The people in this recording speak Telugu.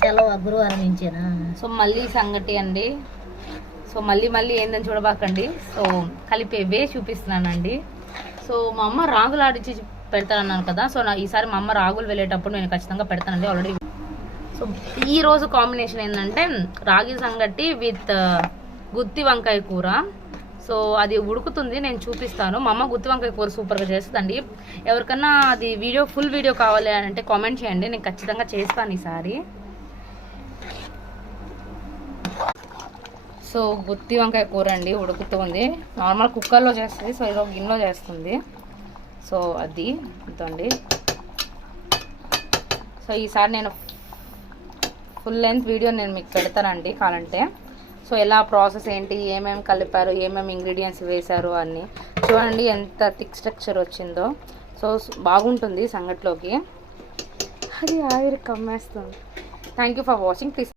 సెలవు గురువారం నుంచేనా? సో మళ్ళీ సంగటి అండి. సో మళ్ళీ ఏందని చూడబాకండి. సో కలిపేవే చూపిస్తున్నానండి. సో మా అమ్మ రాగులు ఆడిచి పెడతానన్నాను కదా. సో ఈసారి మా అమ్మ రాగులు వెళ్ళేటప్పుడు నేను ఖచ్చితంగా పెడతానండి ఆల్రెడీ. సో ఈరోజు కాంబినేషన్ ఏంటంటే రాగి సంగటి విత్ గుత్తి వంకాయ కూర. సో అది ఉడుకుతుంది, నేను చూపిస్తాను. మా అమ్మ గుత్తి వంకాయ కూర సూపర్గా చేస్తుందండి. ఎవరికన్నా అది ఫుల్ వీడియో కావాలి అంటే కామెంట్ చేయండి, నేను ఖచ్చితంగా చేస్తాను ఈసారి. సో గుత్తి వంకాయ కూర అండి ఉడుకుతుంది. నార్మల్ కుక్కర్లో చేస్తుంది, సో ఏదో గిన్నెలో చేస్తుంది. సో అది ఇదండి. సో ఈసారి నేను ఫుల్ లెంత్ వీడియో నేను మీకు పెడతానండి కావాలంటే. సో ఎలా ప్రాసెస్ ఏంటి, ఏమేమి కలిపారు, ఏమేమి ఇంగ్రీడియంట్స్ వేశారు అన్నీ చూడండి. ఎంత థిక్ స్ట్రక్చర్ వచ్చిందో. సో బాగుంటుంది సంగట్లోకి. అది ఆవిరి కమ్మేస్తుంది. Thank you for watching. Please